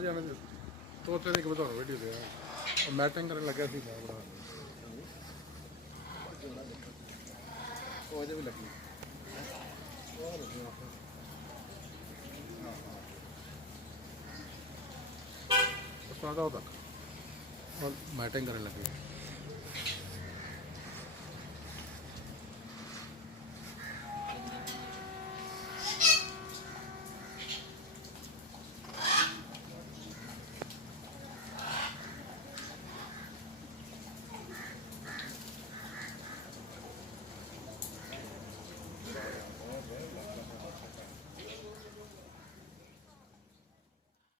ਜਾਣੇ ਤੋਤੇ ਦੀ ਇੱਕ ਬਤਾਉਂ ਵੀਡੀਓ ਦੇ ਉਹ ਮੈਟਿੰਗ ਕਰਨ ਲੱਗਿਆ ਸੀ ਮੈਂ ਬਣਾ ਉਹ ਇਹਦੇ ਵੀ ਲੱਗੀ ਉਹ ਲੱਗੀ ਉਸ ਤਰ੍ਹਾਂ ਦਾ ਉਹ ਤੱਕ ਮੈਟਿੰਗ ਕਰਨ ਲੱਗੇ